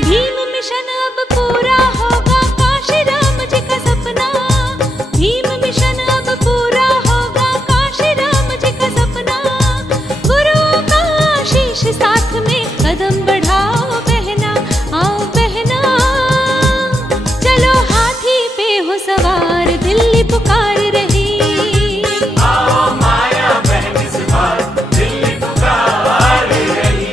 Bhim mission अब पूरा होगा काशी राम जी का सपना। भीम मिशन अब पूरा होगा काशी राम जी का सपना। गुरुओं का आशीष साथ में कदम बढ़ाओ बहना, आओ बहना। चलो हाथी पे हो सवार, दिल्ली पुकार रही। आओ माया बहन इस बार, दिल्ली पुकार रही।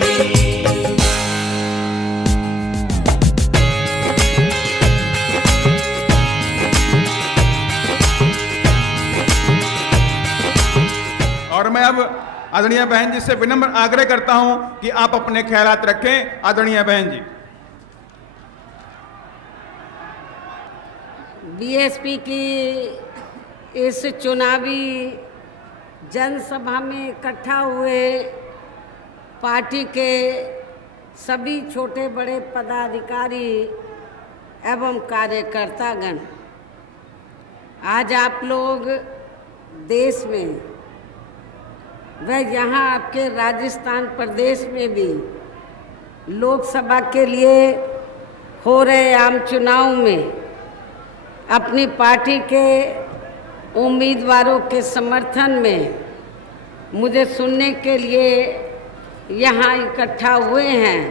और मैं अब आदरणीय बहन जी से विनम्र आग्रह करता हूं कि आप अपने ख्यालात रखें। आदरणीय बहन जी। बीएसपी की इस चुनावी जनसभा में इकट्ठा हुए पार्टी के सभी छोटे बड़े पदाधिकारी एवं कार्यकर्तागण, आज आप लोग देश में व यहाँ आपके राजस्थान प्रदेश में भी लोकसभा के लिए हो रहे आम चुनाव में अपनी पार्टी के उम्मीदवारों के समर्थन में मुझे सुनने के लिए यहाँ इकट्ठा हुए हैं,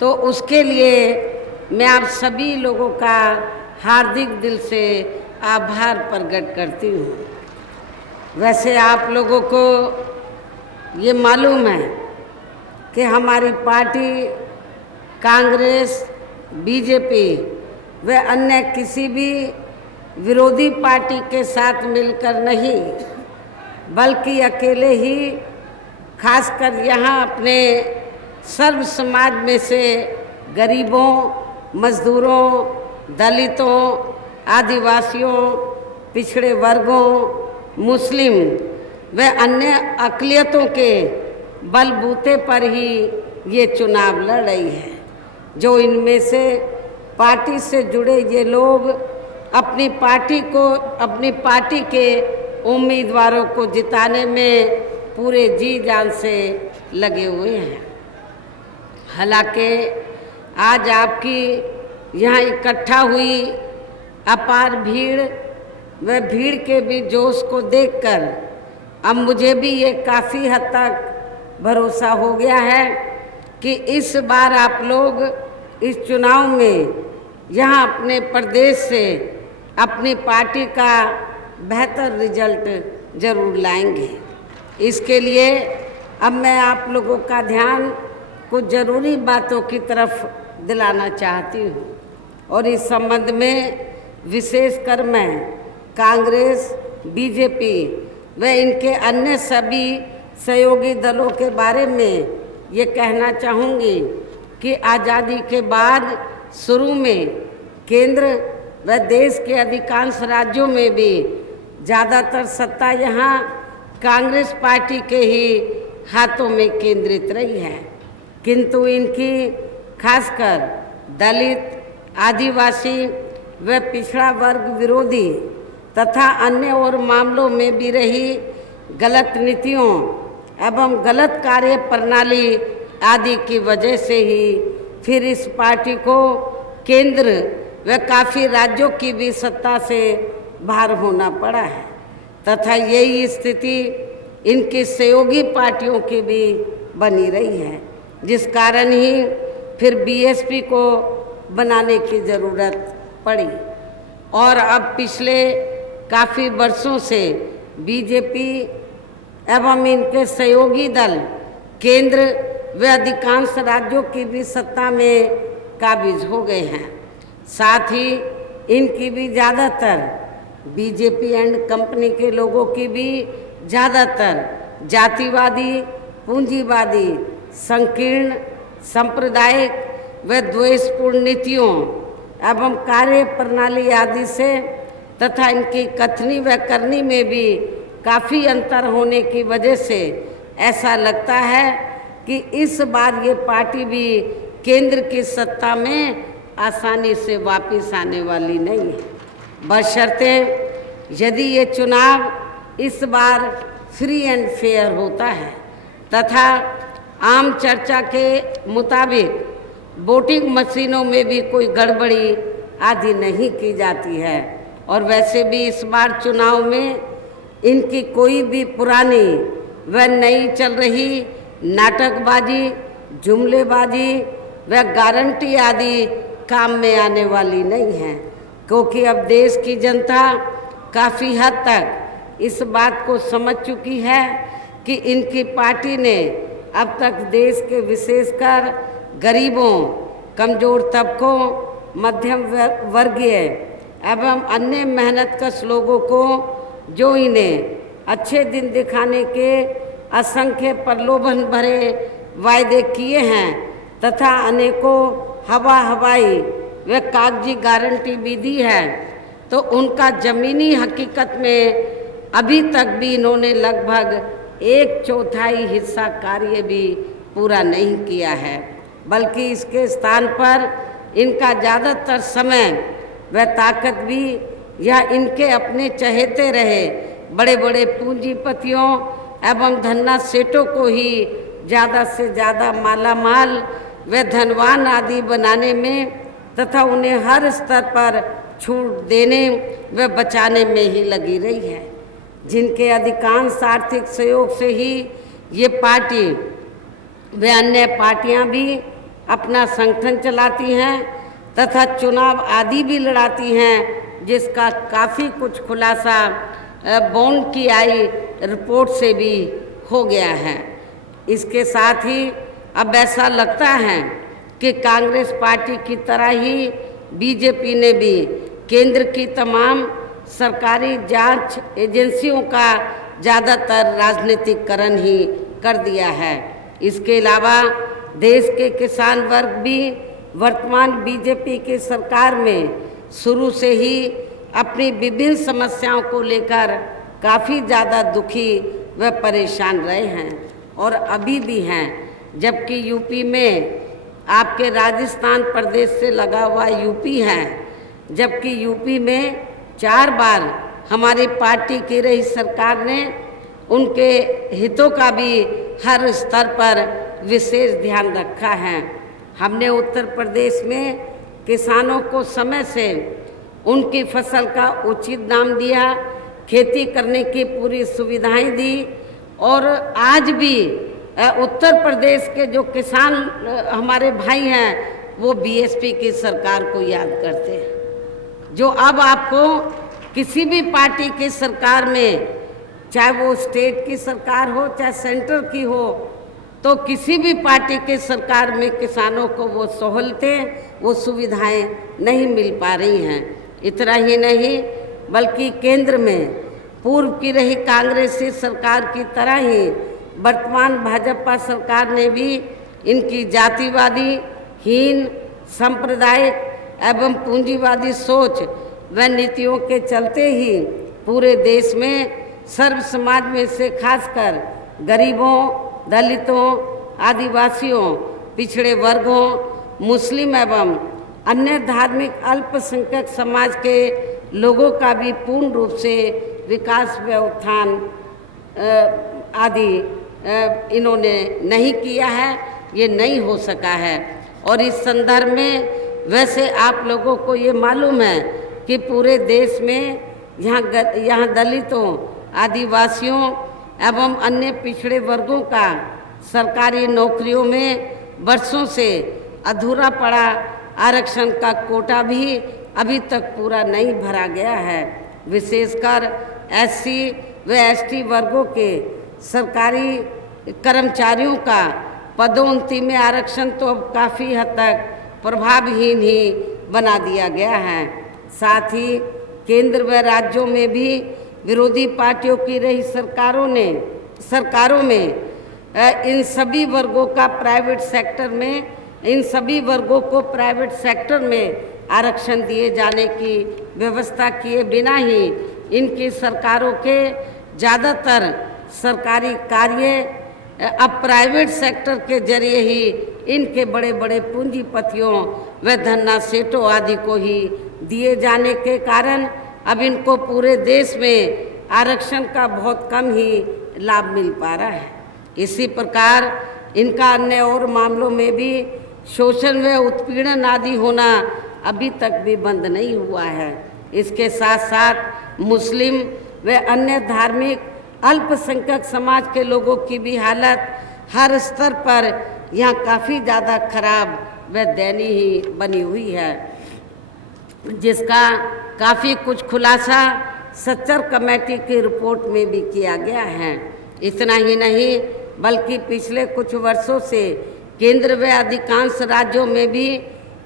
तो उसके लिए मैं आप सभी लोगों का हार्दिक दिल से आभार प्रकट करती हूँ। वैसे आप लोगों को ये मालूम है कि हमारी पार्टी कांग्रेस, बीजेपी व अन्य किसी भी विरोधी पार्टी के साथ मिलकर नहीं, बल्कि अकेले ही खासकर यहाँ अपने सर्व समाज में से गरीबों, मजदूरों, दलितों, आदिवासियों, पिछड़े वर्गों, मुस्लिम व अन्य अक़लियतों के बलबूते पर ही ये चुनाव लड़ रही है। जो इनमें से पार्टी से जुड़े ये लोग अपनी पार्टी के उम्मीदवारों को जिताने में पूरे जी जान से लगे हुए हैं। हालांकि आज आपकी यहाँ इकट्ठा हुई अपार भीड़ व भीड़ के भी जोश को देखकर अब मुझे भी ये काफ़ी हद तक भरोसा हो गया है कि इस बार आप लोग इस चुनाव में यहाँ अपने प्रदेश से अपनी पार्टी का बेहतर रिजल्ट जरूर लाएंगे। इसके लिए अब मैं आप लोगों का ध्यान कुछ ज़रूरी बातों की तरफ दिलाना चाहती हूँ, और इस संबंध में विशेषकर मैं कांग्रेस, बीजेपी व इनके अन्य सभी सहयोगी दलों के बारे में ये कहना चाहूँगी कि आज़ादी के बाद शुरू में केंद्र व देश के अधिकांश राज्यों में भी ज़्यादातर सत्ता यहाँ कांग्रेस पार्टी के ही हाथों में केंद्रित रही है, किंतु इनकी खासकर दलित, आदिवासी व पिछड़ा वर्ग विरोधी तथा अन्य और मामलों में भी रही गलत नीतियों एवं गलत कार्य प्रणाली आदि की वजह से ही फिर इस पार्टी को केंद्र व काफ़ी राज्यों की भी सत्ता से बाहर होना पड़ा है, तथा यही स्थिति इनकी सहयोगी पार्टियों की भी बनी रही है, जिस कारण ही फिर बीएसपी को बनाने की ज़रूरत पड़ी। और अब पिछले काफ़ी वर्षों से बीजेपी एवं इनके सहयोगी दल केंद्र व अधिकांश राज्यों की भी सत्ता में काबिज हो गए हैं। साथ ही इनकी भी ज़्यादातर बीजेपी एंड कंपनी के लोगों की भी ज़्यादातर जातिवादी, पूंजीवादी, संकीर्ण, सांप्रदायिक व द्वेषपूर्ण नीतियों एवं कार्य प्रणाली आदि से तथा इनकी कथनी व करनी में भी काफ़ी अंतर होने की वजह से ऐसा लगता है कि इस बार ये पार्टी भी केंद्र की सत्ता में आसानी से वापस आने वाली नहीं है, बशर्ते यदि ये चुनाव इस बार फ्री एंड फेयर होता है तथा आम चर्चा के मुताबिक वोटिंग मशीनों में भी कोई गड़बड़ी आदि नहीं की जाती है। और वैसे भी इस बार चुनाव में इनकी कोई भी पुरानी व नई चल रही नाटकबाजी, जुमलेबाजी व गारंटी आदि काम में आने वाली नहीं है, क्योंकि अब देश की जनता काफ़ी हद तक इस बात को समझ चुकी है कि इनकी पार्टी ने अब तक देश के विशेषकर गरीबों, कमज़ोर तबकों, मध्यम वर्गीय एवं अन्य मेहनतकश लोगों को जो इन्हें अच्छे दिन दिखाने के असंख्य प्रलोभन भरे वायदे किए हैं तथा अनेकों हवाई व कागजी गारंटी भी दी है, तो उनका ज़मीनी हकीकत में अभी तक भी इन्होंने लगभग 1/4 हिस्सा कार्य भी पूरा नहीं किया है, बल्कि इसके स्थान पर इनका ज़्यादातर समय व ताकत भी या इनके अपने चहेते रहे बड़े बड़े पूंजीपतियों एवं धन्ना सेठों को ही ज़्यादा से ज़्यादा मालामाल व धनवान आदि बनाने में तथा उन्हें हर स्तर पर छूट देने व बचाने में ही लगी रही है, जिनके अधिकांश आर्थिक सहयोग से ही ये पार्टी व अन्य पार्टियां भी अपना संगठन चलाती हैं तथा चुनाव आदि भी लड़ाती हैं, जिसका काफ़ी कुछ खुलासा बॉन्ड की आई रिपोर्ट से भी हो गया है। इसके साथ ही अब ऐसा लगता है कि कांग्रेस पार्टी की तरह ही बीजेपी ने भी केंद्र की तमाम सरकारी जांच एजेंसियों का ज़्यादातर राजनीतिकरण ही कर दिया है। इसके अलावा देश के किसान वर्ग भी वर्तमान बीजेपी की सरकार में शुरू से ही अपनी विभिन्न समस्याओं को लेकर काफ़ी ज़्यादा दुखी व परेशान रहे हैं और अभी भी हैं, जबकि यूपी में आपके राजस्थान प्रदेश से लगा हुआ यूपी है, जबकि यूपी में 4 बार हमारी पार्टी की रही सरकार ने उनके हितों का भी हर स्तर पर विशेष ध्यान रखा है। हमने उत्तर प्रदेश में किसानों को समय से उनकी फसल का उचित दाम दिया, खेती करने की पूरी सुविधाएं दी और आज भी उत्तर प्रदेश के जो किसान हमारे भाई हैं वो बीएसपी की सरकार को याद करते हैं, जो अब आपको किसी भी पार्टी की सरकार में, चाहे वो स्टेट की सरकार हो चाहे सेंटर की हो, तो किसी भी पार्टी की सरकार में किसानों को वो सहूलतें, वो सुविधाएं नहीं मिल पा रही हैं। इतना ही नहीं बल्कि केंद्र में पूर्व की रही कांग्रेसी सरकार की तरह ही वर्तमान भाजपा सरकार ने भी इनकी जातिवादी, हीन, सांप्रदायिक एवं पूंजीवादी सोच व नीतियों के चलते ही पूरे देश में सर्व समाज में से खासकर गरीबों, दलितों, आदिवासियों, पिछड़े वर्गों, मुस्लिम एवं अन्य धार्मिक अल्पसंख्यक समाज के लोगों का भी पूर्ण रूप से विकास व उत्थान आदि इन्होंने नहीं किया है, ये नहीं हो सका है। और इस संदर्भ में वैसे आप लोगों को ये मालूम है कि पूरे देश में यहाँ दलितों, आदिवासियों एवं अन्य पिछड़े वर्गों का सरकारी नौकरियों में वर्षों से अधूरा पड़ा आरक्षण का कोटा भी अभी तक पूरा नहीं भरा गया है। विशेषकर एससी व एसटी वर्गों के सरकारी कर्मचारियों का पदोन्नति में आरक्षण तो अब काफ़ी हद तक प्रभावहीन ही बना दिया गया है। साथ ही केंद्र व राज्यों में भी विरोधी पार्टियों की रही सरकारों में इन सभी वर्गों को प्राइवेट सेक्टर में आरक्षण दिए जाने की व्यवस्था किए बिना ही इनकी सरकारों के ज़्यादातर सरकारी कार्य अब प्राइवेट सेक्टर के जरिए ही इनके बड़े बड़े पूंजीपतियों व धन्ना सेठों आदि को ही दिए जाने के कारण अब इनको पूरे देश में आरक्षण का बहुत कम ही लाभ मिल पा रहा है। इसी प्रकार इनका अन्य और मामलों में भी शोषण व उत्पीड़न आदि होना अभी तक भी बंद नहीं हुआ है। इसके साथ साथ मुस्लिम व अन्य धार्मिक अल्पसंख्यक समाज के लोगों की भी हालत हर स्तर पर यहाँ काफ़ी ज़्यादा खराब व दयनीय ही बनी हुई है, जिसका काफ़ी कुछ खुलासा सच्चर कमेटी की रिपोर्ट में भी किया गया है। इतना ही नहीं बल्कि पिछले कुछ वर्षों से केंद्र व अधिकांश राज्यों में भी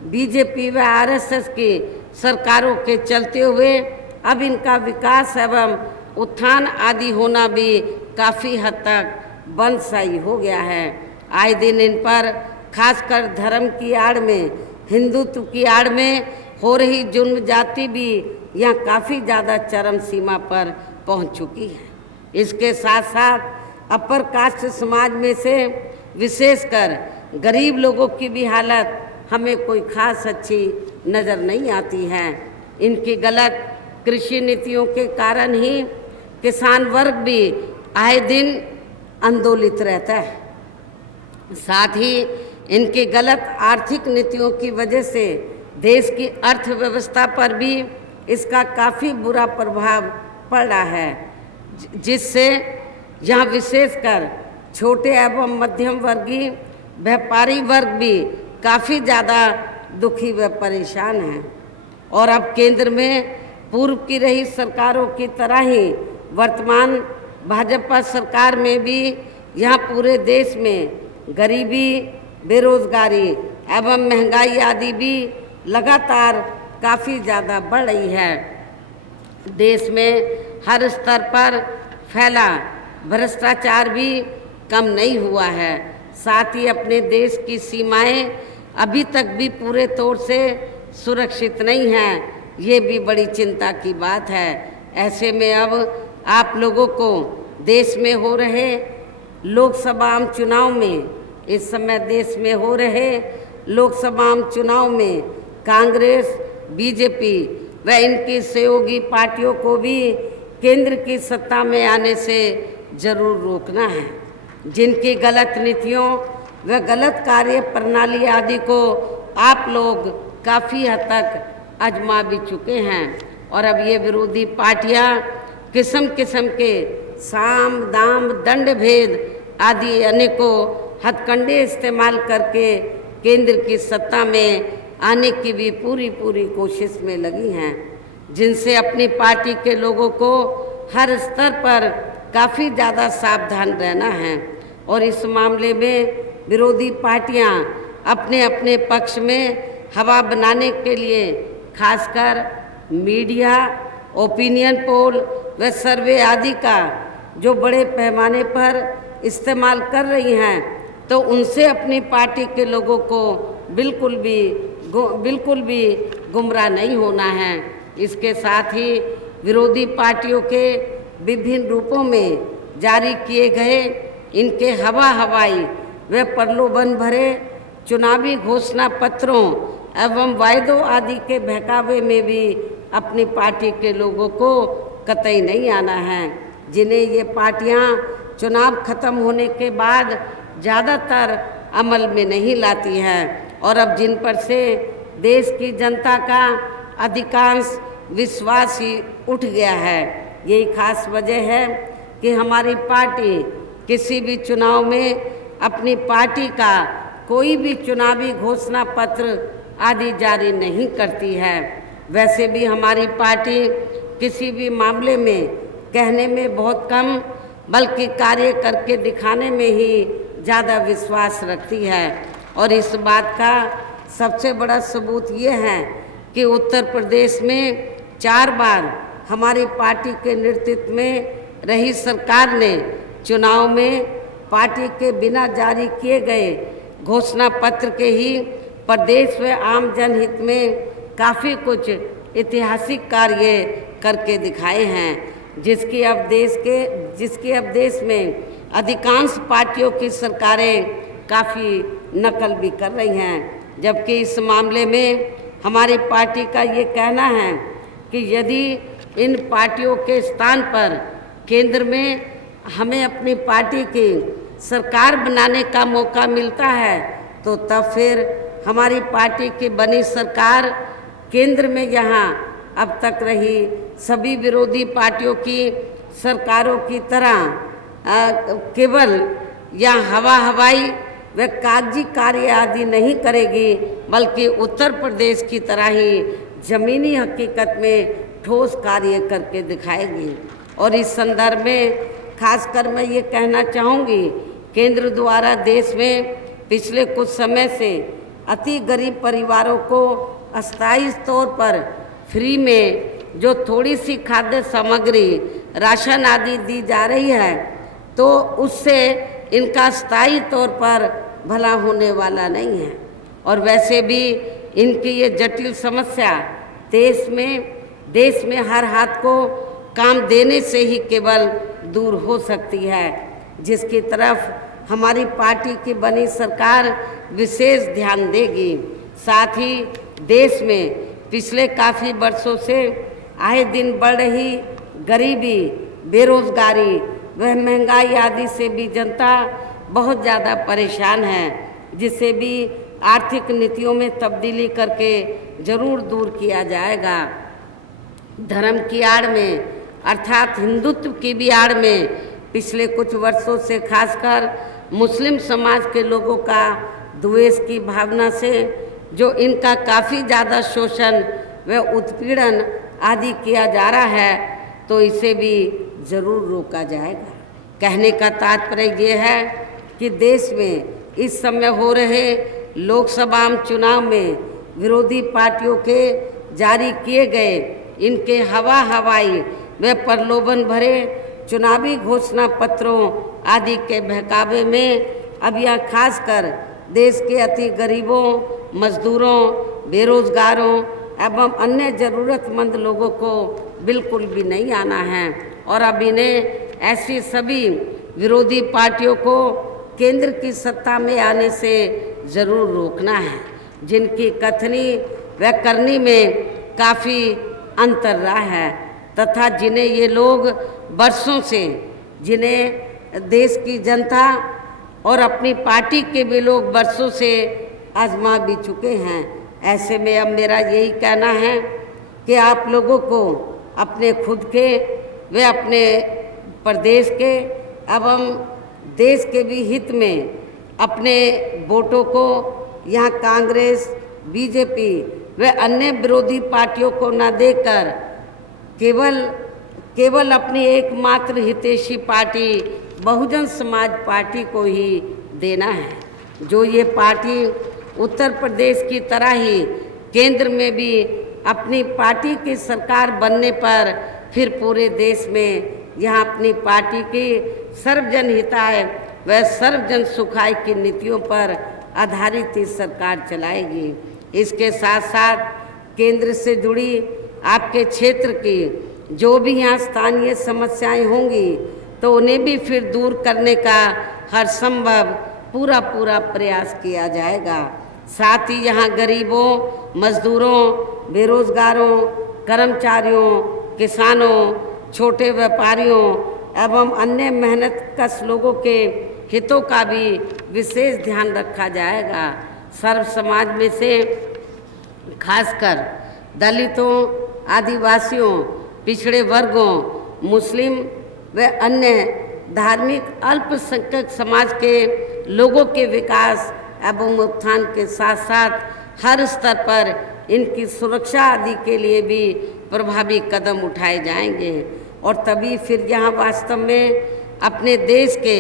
बीजेपी व आरएसएस की सरकारों के चलते हुए अब इनका विकास एवं उत्थान आदि होना भी काफ़ी हद तक बंदशाही हो गया है। आए दिन इन पर खासकर धर्म की आड़ में, हिंदुत्व की आड़ में हो रही जुल्म जाति भी यहाँ काफ़ी ज़्यादा चरम सीमा पर पहुँच चुकी है। इसके साथ साथ अपर कास्ट समाज में से विशेषकर गरीब लोगों की भी हालत हमें कोई खास अच्छी नज़र नहीं आती है। इनकी गलत कृषि नीतियों के कारण ही किसान वर्ग भी आए दिन आंदोलित रहता है। साथ ही इनकी गलत आर्थिक नीतियों की वजह से देश की अर्थव्यवस्था पर भी इसका काफ़ी बुरा प्रभाव पड़ रहा है, जिससे यहाँ विशेषकर छोटे एवं मध्यम वर्गीय व्यापारी वर्ग भी काफ़ी ज़्यादा दुखी व परेशान हैं। और अब केंद्र में पूर्व की रही सरकारों की तरह ही वर्तमान भाजपा सरकार में भी यहाँ पूरे देश में गरीबी, बेरोजगारी एवं महंगाई आदि भी लगातार काफ़ी ज़्यादा बढ़ रही है। देश में हर स्तर पर फैला भ्रष्टाचार भी कम नहीं हुआ है। साथ ही अपने देश की सीमाएं अभी तक भी पूरे तौर से सुरक्षित नहीं हैं, ये भी बड़ी चिंता की बात है। ऐसे में अब आप लोगों को देश में हो रहे लोकसभा आम चुनाव में, इस समय देश में हो रहे लोकसभा आम चुनाव में कांग्रेस, बीजेपी व इनकी सहयोगी पार्टियों को भी केंद्र की सत्ता में आने से जरूर रोकना है। जिनकी गलत नीतियों व गलत कार्य प्रणाली आदि को आप लोग काफ़ी हद तक आजमा भी चुके हैं और अब ये विरोधी पार्टियां किस्म किस्म के साम दाम दंड भेद आदि अनेकों हथकंडे इस्तेमाल करके केंद्र की सत्ता में आने की भी पूरी कोशिश में लगी हैं, जिनसे अपनी पार्टी के लोगों को हर स्तर पर काफ़ी ज़्यादा सावधान रहना है। और इस मामले में विरोधी पार्टियां अपने अपने पक्ष में हवा बनाने के लिए खासकर मीडिया, ओपिनियन पोल व सर्वे आदि का जो बड़े पैमाने पर इस्तेमाल कर रही हैं, तो उनसे अपनी पार्टी के लोगों को बिल्कुल भी गुमराह नहीं होना है। इसके साथ ही विरोधी पार्टियों के विभिन्न रूपों में जारी किए गए इनके हवाई व प्रलोभन भरे चुनावी घोषणा पत्रों एवं वायदों आदि के बहकावे में भी अपनी पार्टी के लोगों को कतई नहीं आना है, जिन्हें ये पार्टियां चुनाव खत्म होने के बाद ज़्यादातर अमल में नहीं लाती हैं और अब जिन पर से देश की जनता का अधिकांश विश्वास ही उठ गया है। यही खास वजह है कि हमारी पार्टी किसी भी चुनाव में अपनी पार्टी का कोई भी चुनावी घोषणा पत्र आदि जारी नहीं करती है। वैसे भी हमारी पार्टी किसी भी मामले में कहने में बहुत कम बल्कि कार्य करके दिखाने में ही ज़्यादा विश्वास रखती है। और इस बात का सबसे बड़ा सबूत ये है कि उत्तर प्रदेश में 4 बार हमारी पार्टी के नेतृत्व में रही सरकार ने चुनाव में पार्टी के बिना जारी किए गए घोषणा पत्र के ही प्रदेश व आम जनहित में काफ़ी कुछ ऐतिहासिक कार्य करके दिखाए हैं, जिसकी अब देश में अधिकांश पार्टियों की सरकारें काफ़ी नकल भी कर रही हैं। जबकि इस मामले में हमारी पार्टी का ये कहना है कि यदि इन पार्टियों के स्थान पर केंद्र में हमें अपनी पार्टी की सरकार बनाने का मौका मिलता है तो तब फिर हमारी पार्टी की बनी सरकार केंद्र में यहाँ अब तक रही सभी विरोधी पार्टियों की सरकारों की तरह केवल या हवाई व कागजी कार्य आदि नहीं करेगी, बल्कि उत्तर प्रदेश की तरह ही ज़मीनी हकीकत में ठोस कार्य करके दिखाएगी। और इस संदर्भ में खासकर मैं ये कहना चाहूँगी, केंद्र द्वारा देश में पिछले कुछ समय से अति गरीब परिवारों को अस्थायी तौर पर फ्री में जो थोड़ी सी खाद्य सामग्री राशन आदि दी जा रही है, तो उससे इनका स्थायी तौर पर भला होने वाला नहीं है। और वैसे भी इनकी ये जटिल समस्या देश में हर हाथ को काम देने से ही केवल दूर हो सकती है, जिसकी तरफ हमारी पार्टी की बनी सरकार विशेष ध्यान देगी। साथ ही देश में पिछले काफ़ी वर्षों से आए दिन बढ़ रही गरीबी, बेरोजगारी वह महंगाई आदि से भी जनता बहुत ज़्यादा परेशान है, जिसे भी आर्थिक नीतियों में तब्दीली करके जरूर दूर किया जाएगा। धर्म की आड़ में अर्थात हिंदुत्व की भी आड़ में पिछले कुछ वर्षों से खासकर मुस्लिम समाज के लोगों का द्वेष की भावना से जो इनका काफ़ी ज़्यादा शोषण व उत्पीड़न आदि किया जा रहा है, तो इसे भी ज़रूर रोका जाएगा। कहने का तात्पर्य ये है कि देश में इस समय हो रहे लोकसभा चुनाव में विरोधी पार्टियों के जारी किए गए इनके हवाई व प्रलोभन भरे चुनावी घोषणा पत्रों आदि के बहकावे में अब यह खासकर देश के अति गरीबों, मजदूरों, बेरोजगारों एवं अन्य ज़रूरतमंद लोगों को बिल्कुल भी नहीं आना है। और अब इन्हें ऐसी सभी विरोधी पार्टियों को केंद्र की सत्ता में आने से ज़रूर रोकना है, जिनकी कथनी व करनी में काफ़ी अंतर रहा है तथा जिन्हें ये लोग वर्षों से, जिन्हें देश की जनता और अपनी पार्टी के भी लोग वर्षों से आजमा भी चुके हैं। ऐसे में अब मेरा यही कहना है कि आप लोगों को अपने खुद के व अपने प्रदेश के एवं देश के भी हित में अपने वोटों को यहाँ कांग्रेस, बीजेपी व अन्य विरोधी पार्टियों को न देकर केवल अपनी एकमात्र हितैषी पार्टी बहुजन समाज पार्टी को ही देना है, जो ये पार्टी उत्तर प्रदेश की तरह ही केंद्र में भी अपनी पार्टी की सरकार बनने पर फिर पूरे देश में यहाँ अपनी पार्टी की सर्वजन हिताय व सर्वजन सुखाय की नीतियों पर आधारित ही सरकार चलाएगी। इसके साथ साथ केंद्र से जुड़ी आपके क्षेत्र की जो भी यहाँ स्थानीय समस्याएं होंगी, तो उन्हें भी फिर दूर करने का हर संभव पूरा प्रयास किया जाएगा। साथ ही यहाँ गरीबों, मजदूरों, बेरोजगारों, कर्मचारियों, किसानों, छोटे व्यापारियों एवं अन्य मेहनतकश लोगों के हितों का भी विशेष ध्यान रखा जाएगा। सर्व समाज में से खासकर दलितों, आदिवासियों, पिछड़े वर्गों, मुस्लिम व अन्य धार्मिक अल्पसंख्यक समाज के लोगों के विकास एवं उत्थान के साथ साथ हर स्तर पर इनकी सुरक्षा आदि के लिए भी प्रभावी कदम उठाए जाएंगे। और तभी फिर यहाँ वास्तव में अपने देश के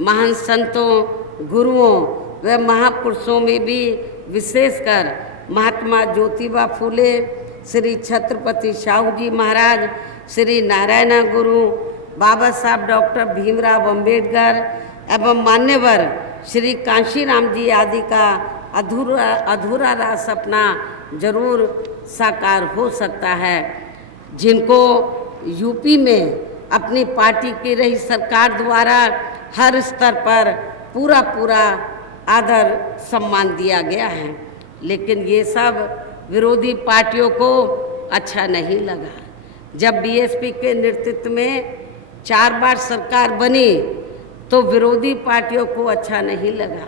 महान संतों, गुरुओं व महापुरुषों में भी विशेषकर महात्मा ज्योतिबा फूले, श्री छत्रपति साहू जी महाराज, श्री नारायण गुरु, बाबा साहब डॉक्टर भीमराव अंबेडकर एवं मान्यवर श्री कांशीराम जी आदि का अधूरा रहा सपना जरूर साकार हो सकता है, जिनको यूपी में अपनी पार्टी की रही सरकार द्वारा हर स्तर पर पूरा आदर सम्मान दिया गया है। लेकिन ये सब विरोधी पार्टियों को अच्छा नहीं लगा। जब बीएसपी के नेतृत्व में 4 बार सरकार बनी तो विरोधी पार्टियों को अच्छा नहीं लगा,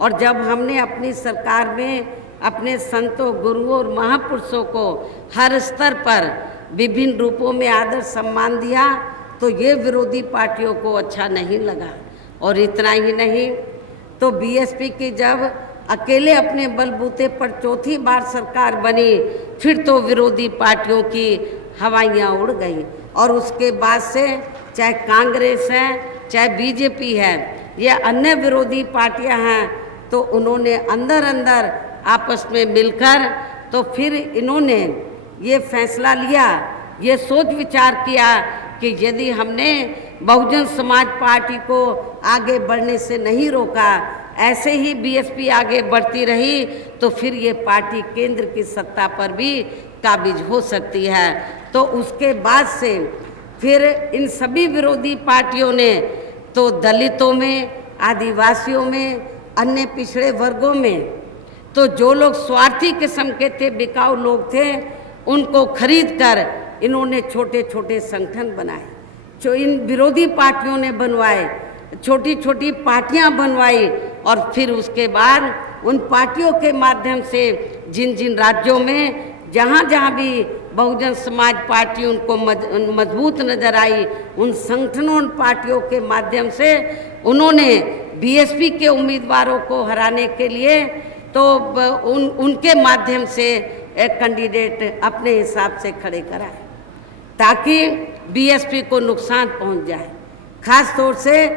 और जब हमने अपनी सरकार में अपने संतों, गुरुओं और महापुरुषों को हर स्तर पर विभिन्न रूपों में आदर सम्मान दिया, तो ये विरोधी पार्टियों को अच्छा नहीं लगा। और इतना ही नहीं, तो बीएसपी की जब अकेले अपने बलबूते पर चौथी बार सरकार बनी, फिर तो विरोधी पार्टियों की हवाइयाँ उड़ गई। और उसके बाद से चाहे कांग्रेस है, चाहे बीजेपी है, या अन्य विरोधी पार्टियां हैं, तो उन्होंने अंदर अंदर आपस में मिलकर तो फिर इन्होंने ये फैसला लिया, ये सोच विचार किया कि यदि हमने बहुजन समाज पार्टी को आगे बढ़ने से नहीं रोका, ऐसे ही बीएसपी आगे बढ़ती रही, तो फिर ये पार्टी केंद्र की सत्ता पर भी काबिज हो सकती है। तो उसके बाद से फिर इन सभी विरोधी पार्टियों ने तो दलितों में, आदिवासियों में, अन्य पिछड़े वर्गों में, तो जो लोग स्वार्थी किस्म के थे, बिकाऊ लोग थे, उनको खरीद कर इन्होंने छोटे छोटे संगठन बनाए, जो इन विरोधी पार्टियों ने बनवाए, छोटी छोटी पार्टियां बनवाई। और फिर उसके बाद उन पार्टियों के माध्यम से जिन जिन राज्यों में जहाँ जहाँ भी बहुजन समाज पार्टी उनको मजबूत नजर आई, उन संगठनों, उन पार्टियों के माध्यम से उन्होंने बीएसपी के उम्मीदवारों को हराने के लिए तो उनके माध्यम से एक कैंडिडेट अपने हिसाब से खड़े कराए, ताकि बीएसपी को नुकसान पहुंच जाए। खास तौर से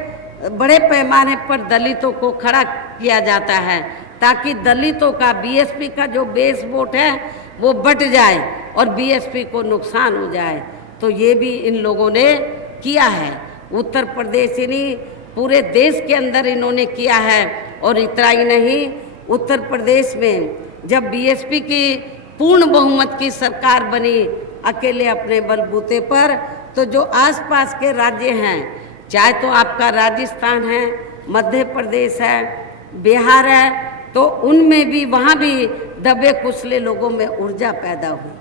बड़े पैमाने पर दलितों को खड़ा किया जाता है, ताकि दलितों का, बीएसपी का जो बेस वोट है वो बट जाए और बीएसपी को नुकसान हो जाए। तो ये भी इन लोगों ने किया है। उत्तर प्रदेश ही नहीं, पूरे देश के अंदर इन्होंने किया है। और इतना ही नहीं, उत्तर प्रदेश में जब बीएसपी की पूर्ण बहुमत की सरकार बनी अकेले अपने बलबूते पर, तो जो आसपास के राज्य हैं, चाहे तो आपका राजस्थान है, मध्य प्रदेश है, बिहार है, तो उनमें भी, वहाँ भी दबे कुचले लोगों में ऊर्जा पैदा हुई,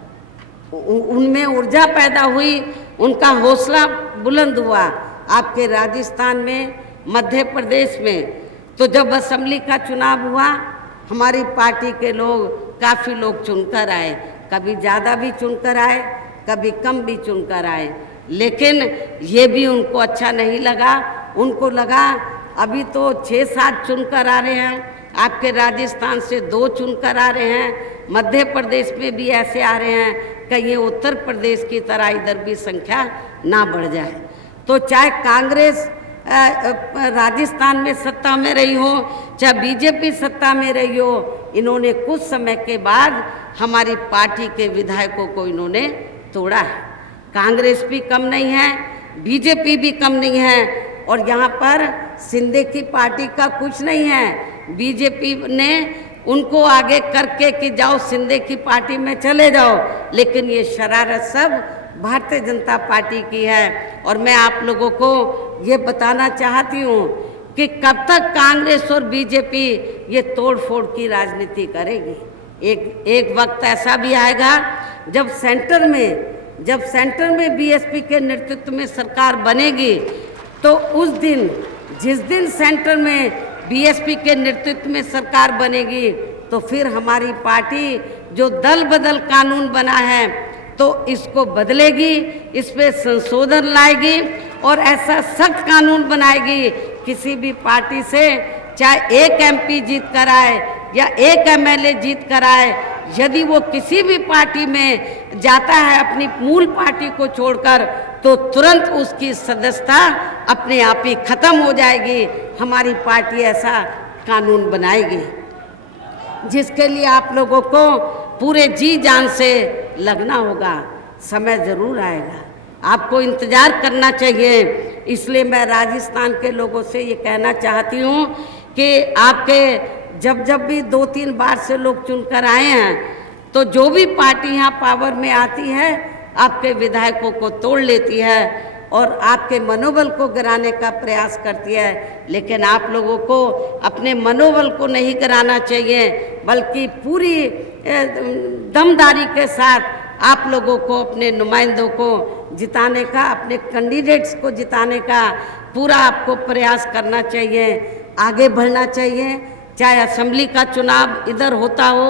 उनमें ऊर्जा पैदा हुई, उनका हौसला बुलंद हुआ। आपके राजस्थान में, मध्य प्रदेश में तो जब असेंबली का चुनाव हुआ, हमारी पार्टी के लोग, काफ़ी लोग चुनकर आए, कभी ज़्यादा भी चुनकर आए, कभी कम भी चुनकर आए, लेकिन ये भी उनको अच्छा नहीं लगा। उनको लगा अभी तो 6-7 चुनकर आ रहे हैं, आपके राजस्थान से 2 चुनकर आ रहे हैं, मध्य प्रदेश में भी ऐसे आ रहे हैं, कहीं उत्तर प्रदेश की तरह इधर भी संख्या ना बढ़ जाए। तो चाहे कांग्रेस राजस्थान में सत्ता में रही हो, चाहे बीजेपी सत्ता में रही हो, इन्होंने कुछ समय के बाद हमारी पार्टी के विधायकों को इन्होंने तोड़ा है। कांग्रेस भी कम नहीं है, बीजेपी भी कम नहीं है, और यहाँ पर शिंदे की पार्टी का कुछ नहीं है। बीजेपी ने उनको आगे करके कि जाओ शिंदे की पार्टी में चले जाओ, लेकिन ये शरारत सब भारतीय जनता पार्टी की है। और मैं आप लोगों को ये बताना चाहती हूँ कि कब तक कांग्रेस और बीजेपी ये तोड़ फोड़ की राजनीति करेगी। एक वक्त ऐसा भी आएगा जब सेंटर में बीएसपी के नेतृत्व में सरकार बनेगी, तो उस दिन, जिस दिन सेंटर में बीएसपी के नेतृत्व में सरकार बनेगी, तो फिर हमारी पार्टी जो दल बदल कानून बना है तो इसको बदलेगी, इस पे संशोधन लाएगी और ऐसा सख्त कानून बनाएगी, किसी भी पार्टी से चाहे एक एमपी जीत कर आए या एक एमएलए जीत कर आए, यदि वो किसी भी पार्टी में जाता है अपनी मूल पार्टी को छोड़कर, तो तुरंत उसकी सदस्यता अपने आप ही खत्म हो जाएगी। हमारी पार्टी ऐसा कानून बनाएगी, जिसके लिए आप लोगों को पूरे जी जान से लगना होगा। समय ज़रूर आएगा, आपको इंतज़ार करना चाहिए। इसलिए मैं राजस्थान के लोगों से ये कहना चाहती हूँ कि आपके जब भी 2-3 बार से लोग चुनकर आए हैं, तो जो भी पार्टी यहाँ पावर में आती है, आपके विधायकों को तोड़ लेती है और आपके मनोबल को गिराने का प्रयास करती है। लेकिन आप लोगों को अपने मनोबल को नहीं गिराना चाहिए, बल्कि पूरी दमदारी के साथ आप लोगों को अपने नुमाइंदों को जिताने का, अपने कैंडिडेट्स को जिताने का पूरा आपको प्रयास करना चाहिए, आगे बढ़ना चाहिए। चाहे असेंबली का चुनाव इधर होता हो,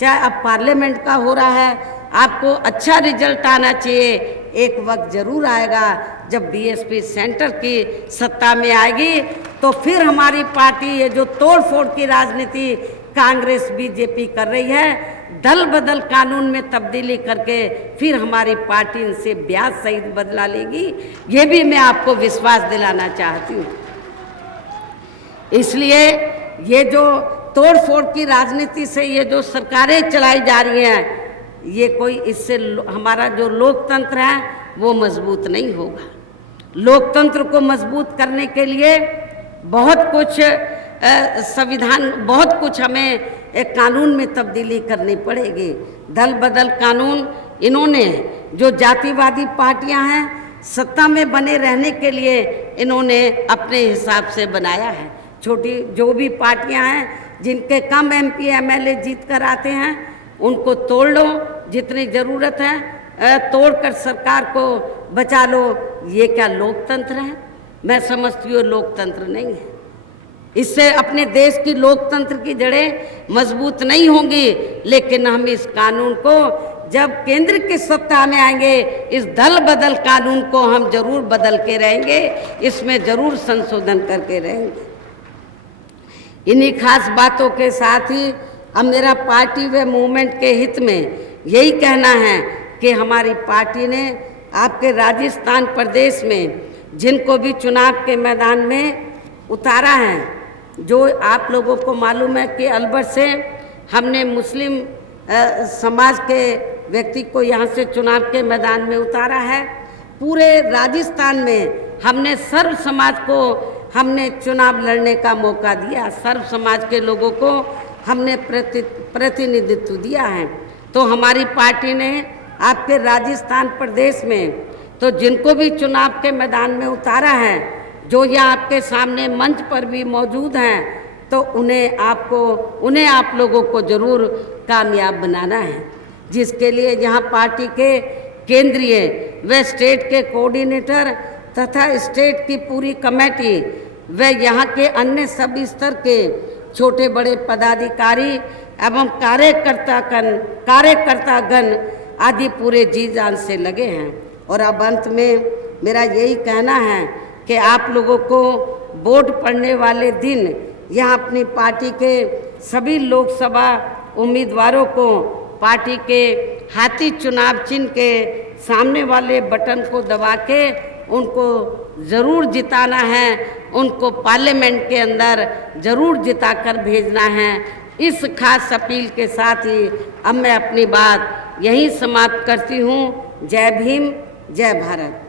चाहे अब पार्लियामेंट का हो रहा है, आपको अच्छा रिजल्ट आना चाहिए। एक वक्त जरूर आएगा जब बीएसपी सेंटर की सत्ता में आएगी, तो फिर हमारी पार्टी ये जो तोड़ फोड़ की राजनीति कांग्रेस बीजेपी कर रही है, दल बदल कानून में तब्दीली करके फिर हमारी पार्टी इनसे ब्याज सहित बदला लेगी, ये भी मैं आपको विश्वास दिलाना चाहती हूँ। इसलिए ये जो तोड़ फोड़ की राजनीति से ये जो सरकारें चलाई जा रही हैं, ये कोई इससे हमारा जो लोकतंत्र है वो मजबूत नहीं होगा। लोकतंत्र को मजबूत करने के लिए बहुत कुछ संविधान, बहुत कुछ हमें एक कानून में तब्दीली करनी पड़ेगी। दल बदल कानून इन्होंने जो जातिवादी पार्टियां हैं सत्ता में बने रहने के लिए इन्होंने अपने हिसाब से बनाया है। छोटी जो भी पार्टियां हैं जिनके कम एमपी एमएलए जीत कर आते हैं उनको तोड़ लो, जितनी ज़रूरत है तोड़कर सरकार को बचा लो। ये क्या लोकतंत्र है? मैं समझती हूँ लोकतंत्र नहीं है। इससे अपने देश की लोकतंत्र की जड़ें मजबूत नहीं होंगी। लेकिन हम इस कानून को जब केंद्र की सत्ता में आएंगे, इस दल बदल कानून को हम जरूर बदल के रहेंगे, इसमें जरूर संशोधन करके रहेंगे। इन्हीं खास बातों के साथ ही अब मेरा पार्टी व मूवमेंट के हित में यही कहना है कि हमारी पार्टी ने आपके राजस्थान प्रदेश में जिनको भी चुनाव के मैदान में उतारा है, जो आप लोगों को मालूम है कि अलवर से हमने मुस्लिम समाज के व्यक्ति को यहाँ से चुनाव के मैदान में उतारा है। पूरे राजस्थान में हमने सर्व समाज को हमने चुनाव लड़ने का मौका दिया, सर्व समाज के लोगों को हमने प्रतिनिधित्व दिया है। तो हमारी पार्टी ने आपके राजस्थान प्रदेश में तो जिनको भी चुनाव के मैदान में उतारा है, जो यहाँ आपके सामने मंच पर भी मौजूद हैं, तो उन्हें आप लोगों को जरूर कामयाब बनाना है। जिसके लिए यहाँ पार्टी के केंद्रीय व स्टेट के कोऑर्डिनेटर तथा स्टेट की पूरी कमेटी व यहाँ के अन्य सभी स्तर के छोटे बड़े पदाधिकारी एवं कार्यकर्तागण आदि पूरे जी जान से लगे हैं। और अब अंत में मेरा यही कहना है कि आप लोगों को वोट पड़ने वाले दिन यहाँ अपनी पार्टी के सभी लोकसभा उम्मीदवारों को पार्टी के हाथी चुनाव चिन्ह के सामने वाले बटन को दबा के उनको ज़रूर जिताना है, उनको पार्लियामेंट के अंदर ज़रूर जिताकर भेजना है। इस खास अपील के साथ ही अब मैं अपनी बात यहीं समाप्त करती हूँ। जय भीम, जय भारत।